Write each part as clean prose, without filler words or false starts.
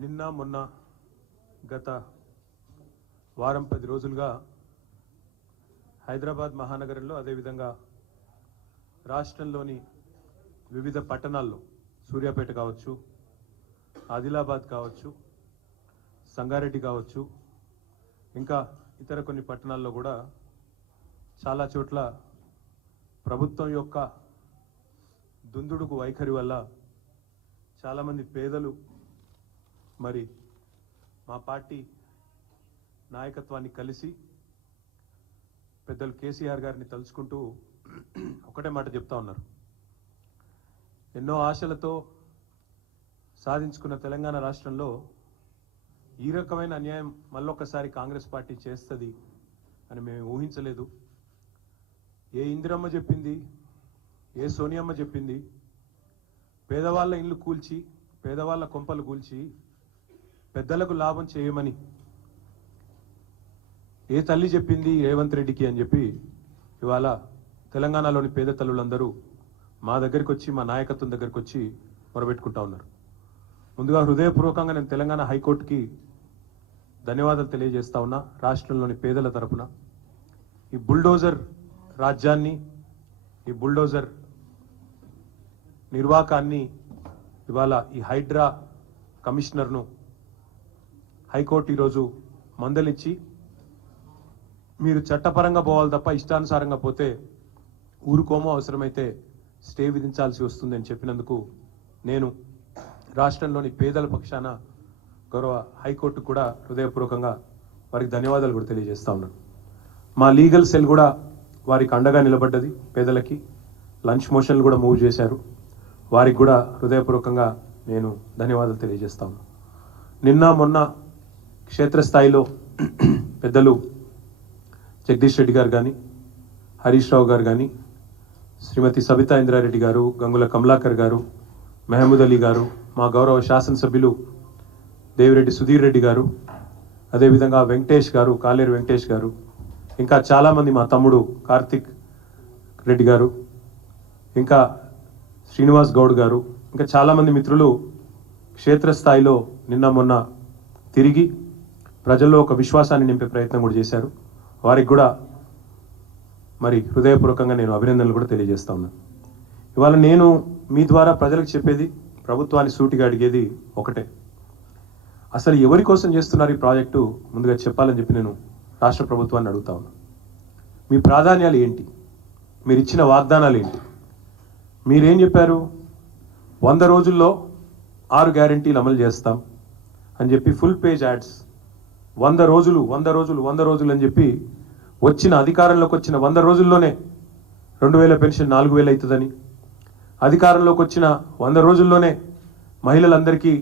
నిన్న మొన్న గత వారం 10 రోజులుగా హైదరాబాద్ మహానగరంలో అదేవిధంగా రాష్ట్రంలోని వివిధ పట్టణాల్లో సూర్యాపేట కావచ్చు, ఆదిలాబాద్ కావచ్చు, సంగారెడ్డి కావచ్చు, ఇంకా ఇతర కొన్ని పట్టణాల్లో కూడా చాలా చోట్ల ప్రభుత్వం యొక్క దుందుడుకు వైఖరి వల్ల చాలామంది పేదలు మరి మా పార్టీ నాయకత్వాన్ని కలిసి పెద్దలు కేసీఆర్ గారిని తలుచుకుంటూ ఒకటే మాట చెప్తా ఉన్నారు. ఎన్నో ఆశలతో సాధించుకున్న తెలంగాణ రాష్ట్రంలో ఈ రకమైన అన్యాయం మళ్ళొక్కసారి కాంగ్రెస్ పార్టీ చేస్తుంది అని మేము ఊహించలేదు. ఏ ఇందిరమ్మ చెప్పింది, ఏ సోనియమ్మ చెప్పింది, పేదవాళ్ళ ఇల్లు కూల్చి పేదవాళ్ళ కొంపలు కూల్చి పెద్దలకు లాభం చేయమని ఏ తల్లి చెప్పింది రేవంత్ రెడ్డికి అని చెప్పి ఇవాళ తెలంగాణలోని పేద తల్లులందరూ మా దగ్గరికి వచ్చి, మా నాయకత్వం దగ్గరికి వచ్చి మొరబెట్టుకుంటా ఉన్నారు. ముందుగా హృదయపూర్వకంగా నేను తెలంగాణ హైకోర్టుకి ధన్యవాదాలు తెలియజేస్తా ఉన్నా. రాష్ట్రంలోని పేదల తరపున ఈ బుల్డోజర్ రాజ్యాన్ని, ఈ బుల్డోజర్ నిర్వాకాన్ని ఇవాళ ఈ హైడ్రా కమిషనర్ను హైకోర్టు ఈరోజు మందలించి మీరు చట్టపరంగా పోవాలి తప్ప ఇష్టానుసారంగా పోతే ఊరుకోమో, అవసరమైతే స్టే విధించాల్సి వస్తుందని చెప్పినందుకు నేను రాష్ట్రంలోని పేదల పక్షాన గౌరవ హైకోర్టు కూడా హృదయపూర్వకంగా వారికి ధన్యవాదాలు కూడా తెలియజేస్తా ఉన్నాను. మా లీగల్ సెల్ కూడా వారికి అండగా నిలబడ్డది. పేదలకి లంచ్ మోషన్లు కూడా మూవ్ చేశారు. వారికి కూడా హృదయపూర్వకంగా నేను ధన్యవాదాలు తెలియజేస్తా ఉన్నాను. నిన్న మొన్న క్షేత్రస్థాయిలో పెద్దలు జగదీష్ రెడ్డి గారు కానీ, హరీష్ రావు గారు కానీ, శ్రీమతి సబితా ఇంద్రారెడ్డి గారు, గంగుల కమలాకర్ గారు, మెహమూద్ అలీ గారు, మా గౌరవ శాసనసభ్యులు దేవిరెడ్డి సుధీర్ రెడ్డి గారు, అదేవిధంగా వెంకటేష్ గారు, కాలేరు వెంకటేష్ గారు, ఇంకా చాలామంది మా తమ్ముడు కార్తిక్ రెడ్డి గారు, ఇంకా శ్రీనివాస్ గౌడ్ గారు, ఇంకా చాలామంది మిత్రులు క్షేత్రస్థాయిలో నిన్న మొన్న తిరిగి ప్రజల్లో ఒక విశ్వాసాన్ని నింపే ప్రయత్నం కూడా చేశారు. వారికి కూడా మరి హృదయపూర్వకంగా నేను అభినందనలు కూడా తెలియజేస్తా ఉన్నాను. ఇవాళ నేను మీ ద్వారా ప్రజలకు చెప్పేది, ప్రభుత్వాన్ని సూటిగా అడిగేది ఒకటే. అసలు ఎవరి కోసం చేస్తున్నారు ఈ ప్రాజెక్టు ముందుగా చెప్పాలని చెప్పి నేను రాష్ట్ర ప్రభుత్వాన్ని అడుగుతా ఉన్నాను. మీ ప్రాధాన్యాలు ఏంటి? మీరు ఇచ్చిన వాగ్దానాలు ఏంటి? మీరేం చెప్పారు? 100 రోజుల్లో 6 గ్యారెంటీలు అమలు చేస్తాం అని చెప్పి ఫుల్ పేజ్ యాడ్స్, 100 రోజులు 100 రోజులు 100 రోజులు అని చెప్పి వచ్చిన అధికారంలోకి వచ్చిన 100 రోజుల్లోనే 2000 పెన్షన్ 4000 అవుతుందని, అధికారంలోకి వచ్చిన 100 రోజుల్లోనే మహిళలందరికీ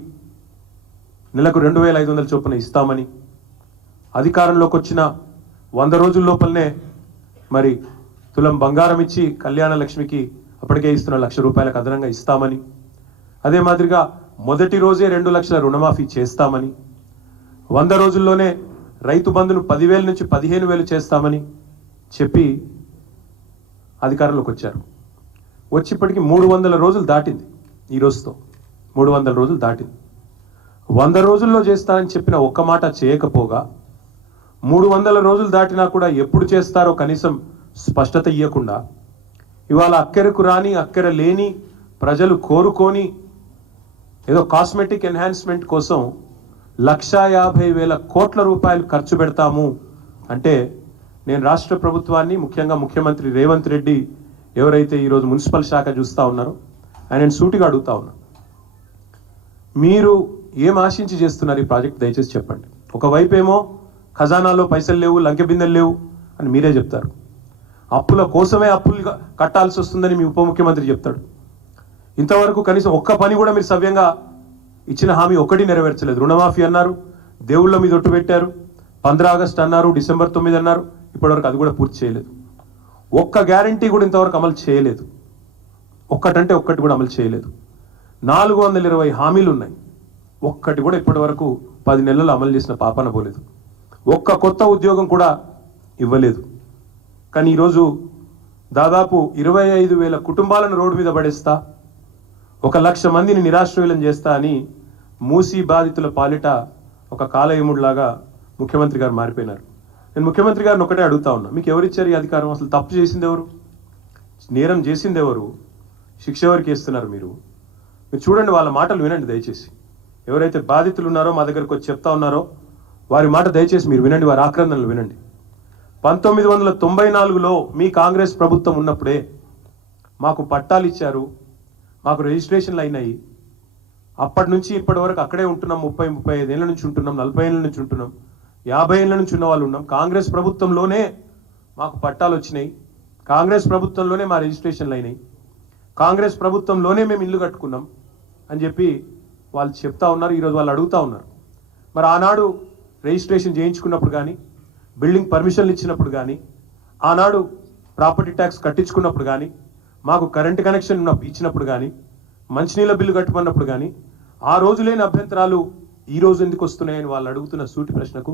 నెలకు 2500 చొప్పున ఇస్తామని, అధికారంలోకి వచ్చిన 100 రోజుల లోపలనే మరి తులం బంగారం ఇచ్చి కళ్యాణ లక్ష్మికి అప్పటికే ఇస్తున్న ₹1,00,000 అదనంగా ఇస్తామని, అదే మాదిరిగా మొదటి రోజే 2 లక్షల రుణమాఫీ చేస్తామని, 100 రోజుల్లోనే రైతు బంధును 10,000 నుంచి 15,000 చేస్తామని చెప్పి అధికారంలోకి వచ్చారు. వచ్చి ఇప్పటికి 300 రోజులు దాటింది. ఈ రోజుతో 300 రోజులు దాటింది. 100 రోజుల్లో చేస్తానని చెప్పిన ఒక్క మాట చేయకపోగా 300 రోజులు దాటినా కూడా ఎప్పుడు చేస్తారో కనీసం స్పష్టత ఇవ్వకుండా ఇవాళ అక్కరకు రాని, అక్కర లేని, ప్రజలు కోరుకొని ఏదో కాస్మెటిక్ ఎన్హాన్స్మెంట్ కోసం 1,50,000 కోట్ల రూపాయలు ఖర్చు పెడతాము అంటే నేను రాష్ట్ర ప్రభుత్వాన్ని, ముఖ్యంగా ముఖ్యమంత్రి రేవంత్ రెడ్డి ఎవరైతే ఈరోజు మున్సిపల్ శాఖ చూస్తూ ఉన్నారో ఆయన సూటిగా అడుగుతా ఉన్నారు, మీరు ఏం ఆశించి చేస్తున్నారు ఈ ప్రాజెక్ట్? దయచేసి చెప్పండి. ఒకవైపు ఏమో ఖజానాలో పైసలు లేవు, లంకె బిందెలు లేవు అని మీరే చెప్తారు. అప్పుల కోసమే అప్పులు కట్టాల్సి వస్తుందని మీ ఉప ముఖ్యమంత్రి చెప్తాడు. ఇంతవరకు కనీసం ఒక్క పని కూడా మీరు సవ్యంగా ఇచ్చిన హామీ ఒకటి నెరవేర్చలేదు. రుణమాఫీ అన్నారు, దేవుళ్ళ మీద ఒట్టు పెట్టారు, 15 ఆగస్టు అన్నారు, డిసెంబర్ 9 అన్నారు, ఇప్పటివరకు అది కూడా పూర్తి చేయలేదు. ఒక్క గ్యారంటీ కూడా ఇంతవరకు అమలు చేయలేదు. ఒక్కటంటే ఒక్కటి కూడా అమలు చేయలేదు. 420 హామీలు ఉన్నాయి, ఒక్కటి కూడా ఇప్పటి వరకు 10 నెలలు అమలు చేసిన పాపన పోలేదు. ఒక్క కొత్త ఉద్యోగం కూడా ఇవ్వలేదు. కానీ ఈరోజు దాదాపు 25,000 కుటుంబాలను రోడ్డు మీద పడేస్తా, 1,00,000 మందిని నిరాశ్రయులను చేస్తా అని మూసీ బాధితుల పాలిట ఒక కాలయముడిలాగా ముఖ్యమంత్రి గారు మారిపోయినారు. నేను ముఖ్యమంత్రి గారిని ఒకటే అడుగుతా ఉన్నా, మీకు ఎవరిచ్చారు ఈ అధికారం? అసలు తప్పు చేసింది ఎవరు? నేరం చేసింది ఎవరు? శిక్ష ఎవరికి ఇస్తున్నారు మీరు చూడండి, వాళ్ళ మాటలు వినండి దయచేసి. ఎవరైతే బాధితులు ఉన్నారో మా దగ్గరకు వచ్చి చెప్తా ఉన్నారో వారి మాట దయచేసి మీరు వినండి, వారి ఆక్రందనలు వినండి. 1994లో మీ కాంగ్రెస్ ప్రభుత్వం ఉన్నప్పుడే మాకు పట్టాలు ఇచ్చారు, మాకు రిజిస్ట్రేషన్లు అయినాయి. అప్పటి నుంచి ఇప్పటి వరకు అక్కడే ఉంటున్నాం. 35 ఏళ్ళ నుంచి ఉంటున్నాం, 40 ఏళ్ళ నుంచి ఉంటున్నాం, 50 ఏళ్ళ నుంచి ఉన్న వాళ్ళు ఉన్నాం. కాంగ్రెస్ ప్రభుత్వంలోనే మాకు పట్టాలు వచ్చినాయి, కాంగ్రెస్ ప్రభుత్వంలోనే మా రిజిస్ట్రేషన్లు అయినాయి, కాంగ్రెస్ ప్రభుత్వంలోనే మేము ఇల్లు కట్టుకున్నాం అని చెప్పి వాళ్ళు చెప్తా ఉన్నారు. ఈరోజు వాళ్ళు అడుగుతా ఉన్నారు, మరి ఆనాడు రిజిస్ట్రేషన్ చేయించుకున్నప్పుడు కానీ, బిల్డింగ్ పర్మిషన్లు ఇచ్చినప్పుడు కానీ, ఆనాడు ప్రాపర్టీ ట్యాక్స్ కట్టించుకున్నప్పుడు కానీ, మాకు కరెంటు కనెక్షన్ ఇచ్చినప్పుడు కానీ, మంచినీళ్ళ బిల్లు కట్టుకున్నప్పుడు కానీ ఆ రోజు లేని అభ్యంతరాలు ఈ రోజు ఎందుకు వస్తున్నాయని వాళ్ళు అడుగుతున్న సూటి ప్రశ్నకు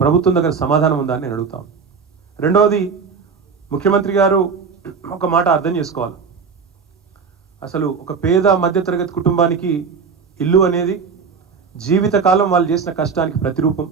ప్రభుత్వం దగ్గర సమాధానం ఉందా అని నేను అడుగుతాను. రెండవది, ముఖ్యమంత్రి గారు ఒక మాట అర్థం చేసుకోవాలి. అసలు ఒక పేద మధ్యతరగతి కుటుంబానికి ఇల్లు అనేది జీవితకాలం వాళ్ళు చేసిన కష్టానికి ప్రతిరూపం.